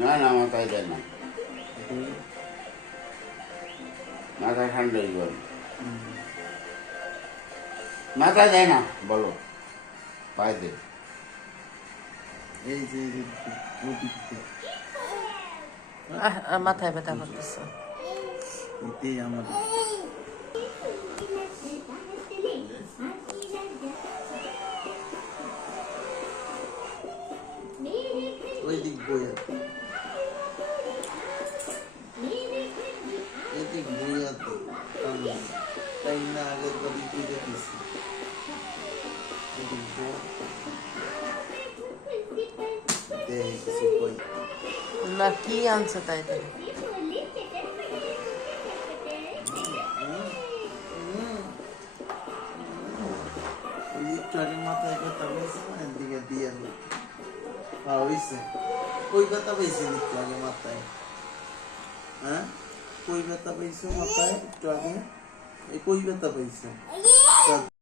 না না মাথায় দেয় না, মাথা ঠান্ডা হয়ে গেল, মাথায় দেয় না বলো, পায়ে দে। এই যে মাথায় ব্যথা করতেছে। এটাই আমার ওই দিক বইয়া এদিক বইয়া তাই না আগের বাড়ি বইয়া দিছি এদিক কিছু বই না কি আনছে তাই তো মাথায় কথা বলছে না এদিকে দিয়ে হয়েছে কই ব্যথা পেয়েছে একটু আগে মাথায়, হ্যাঁ কই ব্যথা পেয়েছে মাথায় একটু আগে, এই কই ব্যথা পেয়েছে